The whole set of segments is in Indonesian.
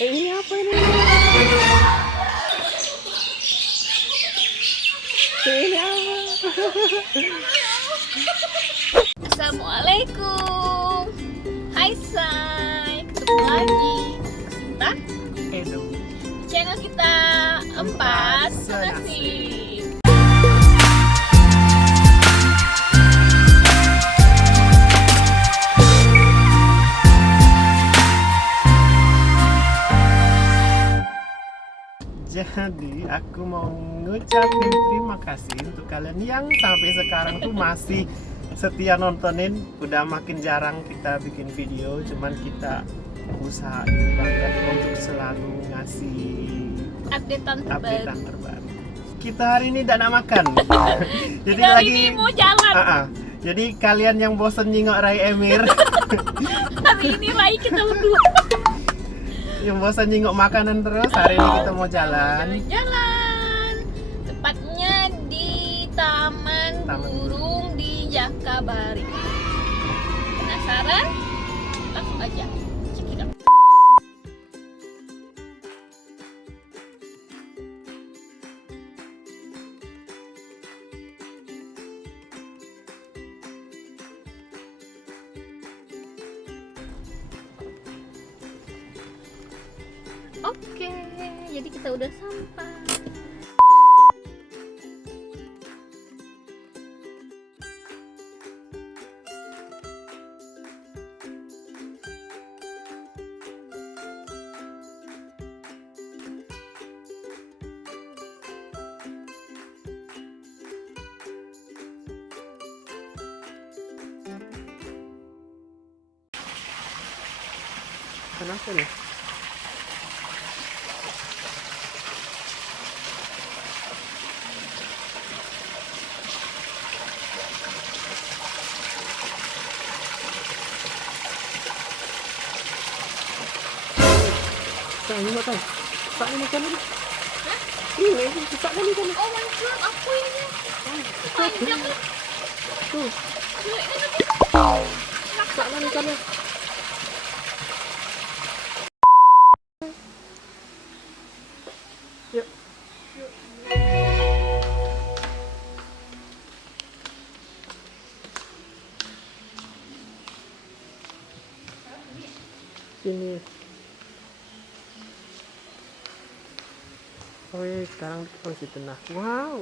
Ini apa ini? Ini apa? Assalamualaikum. Hai Say, ketemu lagi Sinta Edo. channel kita Empat Senasib. Jadi aku mau ngucapin terima kasih untuk kalian yang sampai sekarang tuh masih setia nontonin. Udah makin jarang kita bikin video, cuman kita usahain banget untuk selalu ngasih Updatean updatean terbaru. terbaru. Kita hari ini tidak nak makan. Jadi Kita hari lagi ini mau jalan. Jadi kalian yang bosen nyingok Rai Emir, Hari ini lagi kita berdua yang bosan nyingok makanan terus, hari ini kita mau jalan. jalan-jalan. Tepatnya di Taman Burung di Jakabaring. Penasaran? Langsung aja check it out. Oke, jadi kita udah sampai. Kenapa nih? Ini makan. Sak ini makan ini. Ini sak ini kan. Oh my god, aku ini panjang nih. Tuh, Jelek kan nanti. sak ini kan. Yuk. Sini. Oh iya, sekarang di situ nah. Wow,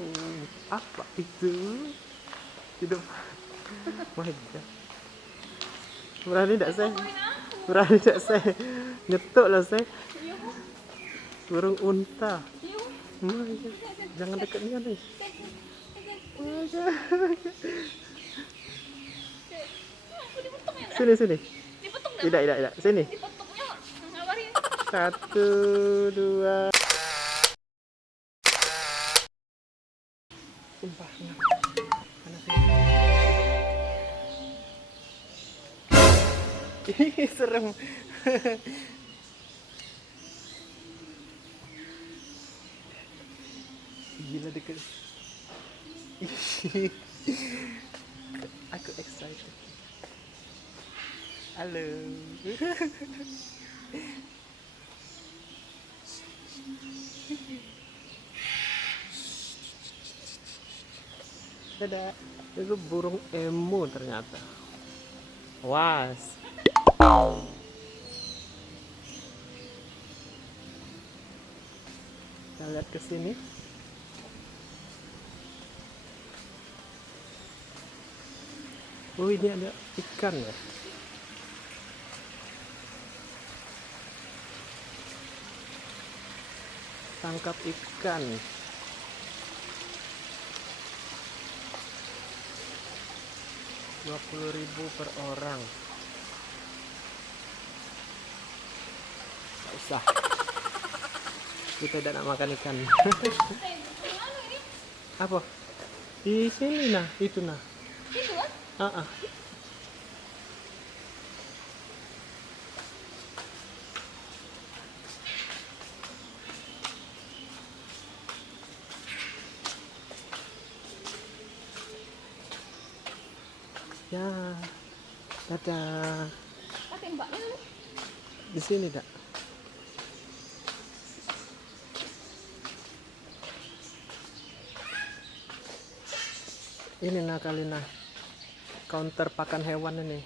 apa itu? Hidup. My God. Berani tak saya? Berani tak saya? Nyetuk lah saya. Burung unta. My God. Jangan dekat dia nih. My God. Sini sini. Dipetuk dah. Tidak. Sini. Dipetuknya ngabarin. 1, 2. Sumpah. Panas ini. Ih, serem. Gila deket. Aku excited. Halo. Dadah. Itu burung emu ternyata. Was. Kita lihat ke sini. Oh, ini ada ikan ya. Tangkap ikan. 20.000 per orang. Gak usah. Kita tidak nak makan ikan. Apa? Di sini nah, itu nah. Itu kan? Ya, dadah. Tembaknya Di sini, Dak. Ini nah kali nah counter pakan hewan ini.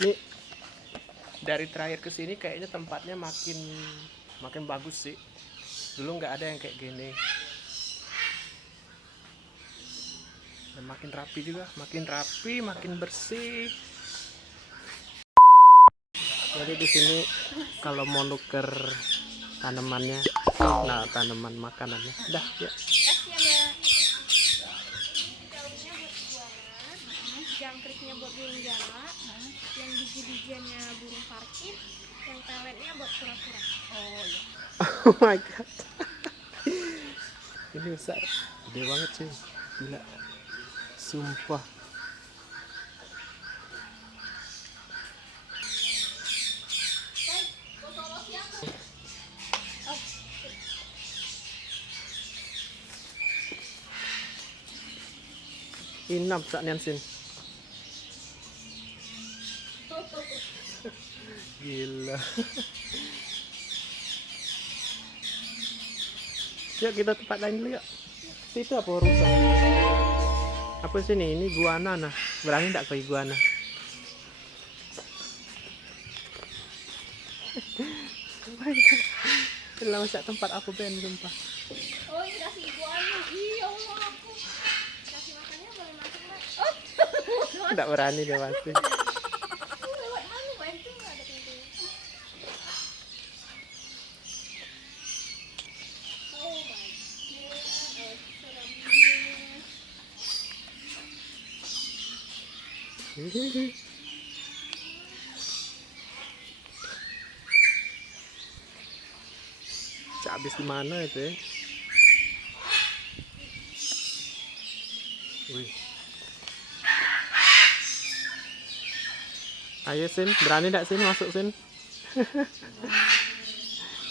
Nih dari terakhir ke sini kayaknya tempatnya makin bagus sih. Dulu nggak ada yang kayak gini. Dan makin rapi juga, makin rapi, makin bersih. Jadi di sini kalau mau nuker tanamannya, nah tanaman makanannya, dah ya. Jangkriknya buat burung gala, yang biji-bijiannya burung parkit, yang peletnya buat kura-kura. Oh iya. Oh my god. Ini besar, gede banget sih, gila, sumpah. Inap sak Nansin. Gila. Yuk kita tempat lain dulu yuk. Itu apa rusak? Apa sini? Ini iguana nah. Berani enggak ke iguana? Lah masak tempat apa Ben sumpah. Oh ini kasih iguana. Iya Allah aku. Kasih makannya boleh masuk nggak? Oh. Enggak berani dia pasti. Lewat mana Pak? Itu nggak ada pintunya. Oh my god. Cak habis di mana itu ya? Wih. Ayo Sin, berani enggak Sin masuk Sin?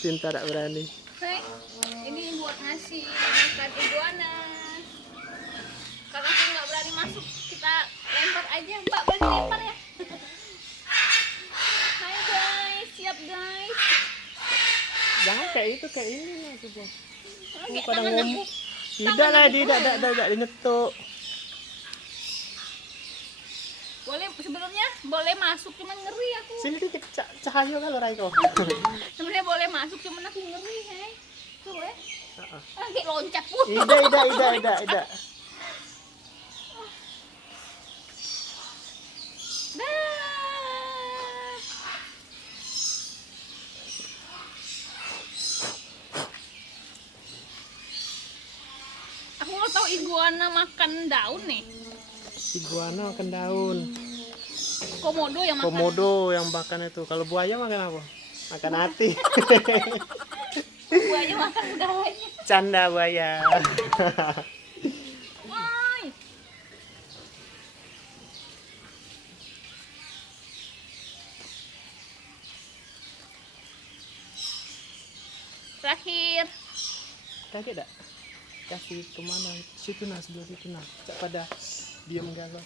Cinta tak berani. Hey, ini buat ngasih makan iguana. Karena aku nggak berani masuk, kita lempar aja. Mbak berani lempar ya? Hai guys, siap guys. Jangan kayak itu, kayak ini lah coba. Kayak Pada tangan ngomong. aku. Tidak lah, tidak dinyetuk. Boleh sebenarnya boleh masuk, cuman ngeri aku. Sini dikit cahaya kalau Raiko. Sebenarnya boleh masuk, cuman aku ngeri, hei. Tuh ya. Heeh. Kayak loncat pun. Ida. Aku nggak tahu iguana makan daun nih. Iguana makan daun. Komodo yang makan. Komodo yang makan itu. Kalau buaya makan apa? Makan hati. Buaya makan udaranya. Canda buaya. Woi. Terakhir. Kaget tak? Kasih kemana? Situ nah, sebelah situ nah. Cak pada diam galau.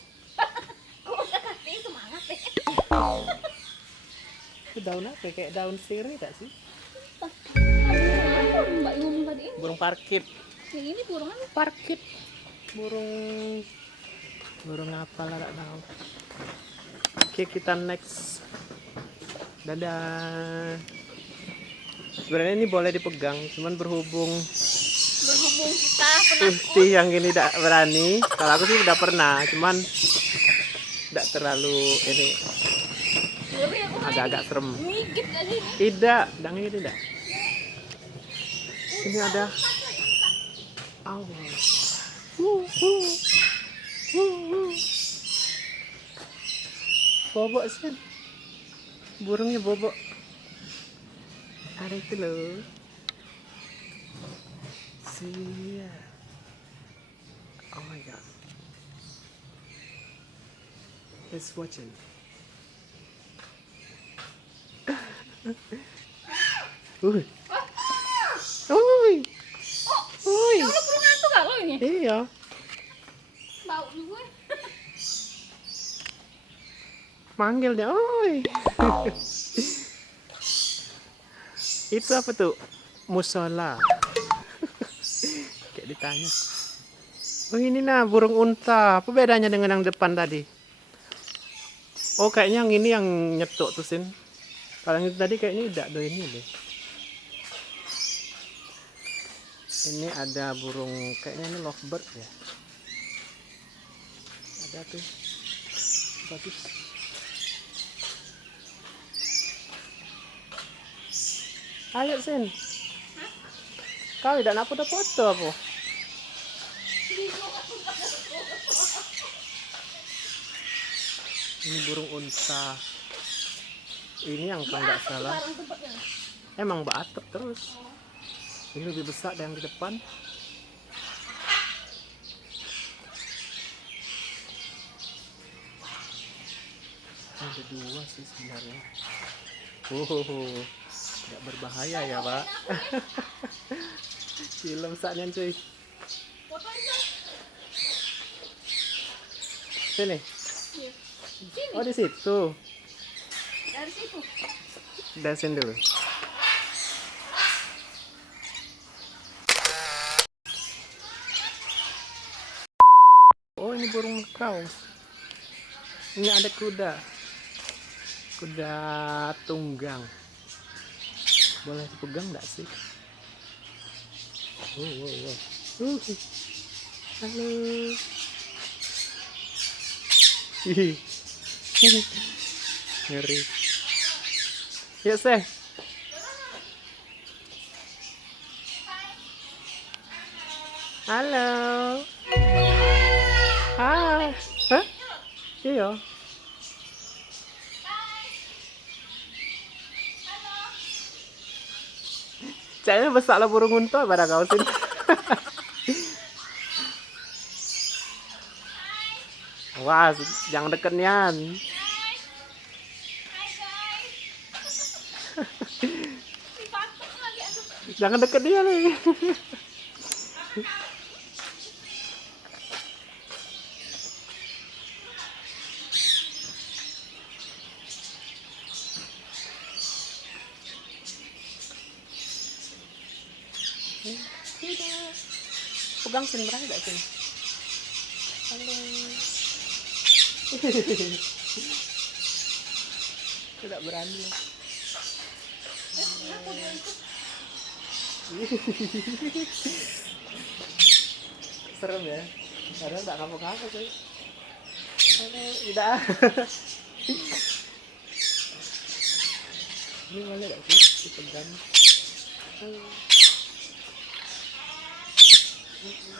Kok udah kasih semangat deh. Itu daun apa? Kayak daun sirih tak sih? Apa Mbak ngomong tadi ini? Burung parkit. Yang ini burung apa? Parkit. Burung apa lah tak tahu. Oke, kita next. Dadah. Sebenarnya ini boleh dipegang, cuman berhubung Kita penakut. Uti yang ini tidak berani. Kalau aku sih udah pernah, cuman tidak terlalu ini, Ngeri aku. agak-agak serem. Ngigit aja ini. Tidak, ini tidak. Ini ada. Awas. Bobok sih. Burungnya bobok. Ada itu loh. See. Oh my god. It's watching. Uy. Uy. Uy. Ya Allah, burung hantu gak lo ini? Iya. Bau juga. Manggil dia. Uy. Itu apa tuh? Musola. Kayak ditanya. Oh ini nah burung unta. Apa bedanya dengan yang depan tadi? Oh kayaknya yang ini yang nyetuk tuh Sin. Kalau yang itu tadi kayaknya tidak do ini deh. Ini ada burung kayaknya ini lovebird ya. Ada tuh. Bagus. Ayo Sin. Kau tidak nak foto apa? Ini burung unta. Ini yang kalau nggak salah. Emang batok terus. Ini lebih besar dari yang di depan. Ada dua sih sebenarnya. Tidak berbahaya ya Pak. Film saatnya cuy. Sini. Oh di situ. Dari situ. Dasin dulu. Oh ini burung kau. Ini ada kuda. Kuda tunggang. Boleh dipegang nggak sih? Wow. Halo. Hihi. Ngeri. Ya seh. Halo. Hai. Hah? Iya. Kayaknya besar lah burung unta pada kau sini. Wah, jangan deket nian. Hai guys. Si patok lagi aduh. Jangan deket dia nih. Pegang Sin, berani gak Sin? Halo. Tidak berani. Serem ya. Karena tak kapok-kapok sih. Halo, tidak. Ini boleh gak sih dipegang? Halo. Halo.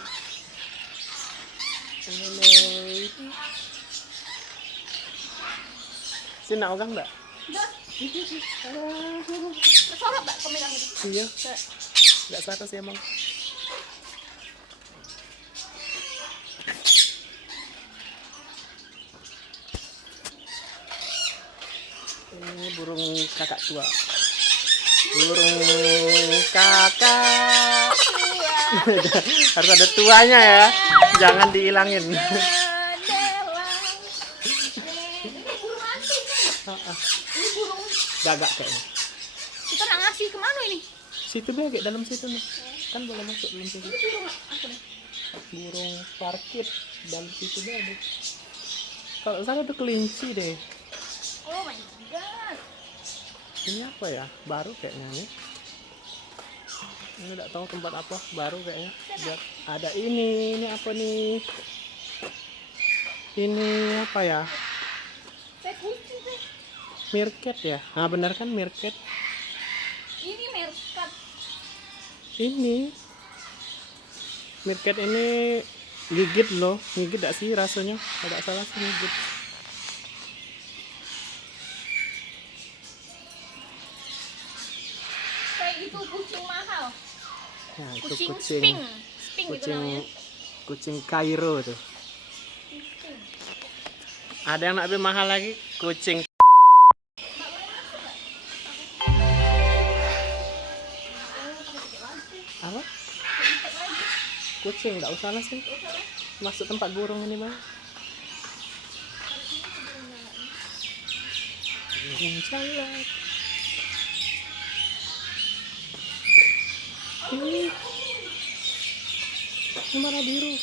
Sin, nak pegang enggak? Kesorot enggak pemegang itu? Iya. Enggak salah sih emang. Ini burung kakak tua. Burung kakak. Harus ada tuanya ya. Jangan dihilangin. Ini burung hantu kan? Ini burung. Gagak kayaknya. Kita nak ngasih kemana ini? Situ bege dalam situ nih. Kan boleh masuk dalam situ. Ini burung apa nih? Burung parkit dalam situ bege. Kalau salah itu kelinci deh. Oh my god. Ini apa ya? Baru kayaknya nih. Ini tidak tahu tempat apa, baru kayaknya. Lihat ada ini apa nih? Ini apa ya? Saya kucing deh. Meerkat ya? Nah benar kan meerkat? Ini meerkat. Ini meerkat ini gigit loh, gigit gak sih rasanya? Tidak salah sih gigit. Kayak itu kucing mahal. Nah, itu Kucing kucing sping. Sping itu namanya. kucing Kairo tuh. Sping. Ada yang lebih mahal lagi, kucing. Apa? Kucing, nggak usah lah sih. Masuk tempat burung ini bang. Burung jalak. Ini warna biru.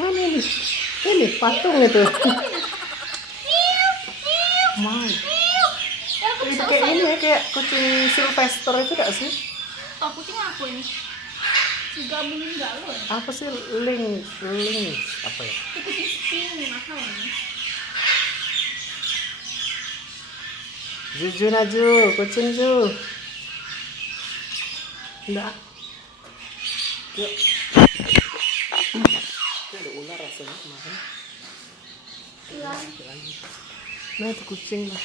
Mana ini? Ini patung itu. My. Itu kayak ini ya, kayak kucing Sylvester itu gak sih? Oh, kucing aku ini. Gabungin galon. Apa sih link apa ya? Itu kucing spring nih mahal nih. Juju Naju, kucing Ju. Enggak. Yuk. Ini ada ular rasanya kemarin. Ular. Nah itu kucing lah.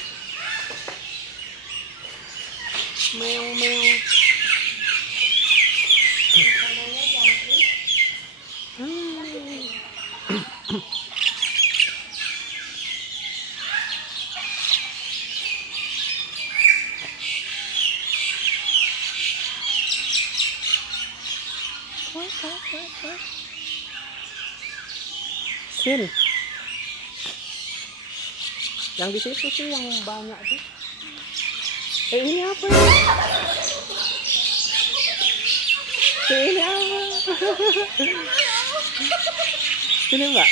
Meong meong. Sini. Yang di situ sih yang banyak sih. Ini apa ini? Ini apa? Ini Mbak.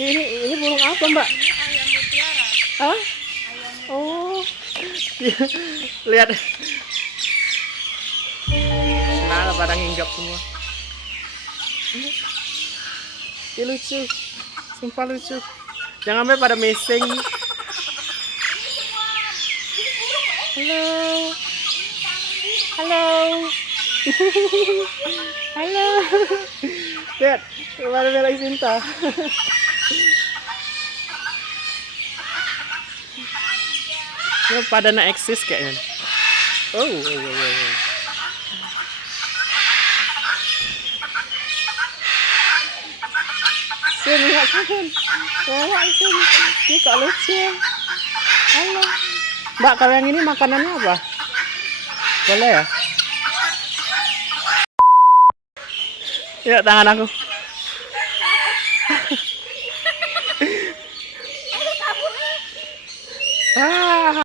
Ini burung apa Mbak? Ini ayam mutiara. Hah? Oh. Lihat. Nah, pada nginggap semua. Ini lucu. Sumpah lucu. Jangan sampai pada missing. Halo. Halo. Halo. Lihat, kemana Mela Sinta. Ini pada nak eksis kayaknya. Oh. Sini, lihat sini. Bawa sini. Ini kok lucu. Halo. Mbak, kalau yang ini makanannya apa? Boleh ya? Yuk, tangan aku. Ah.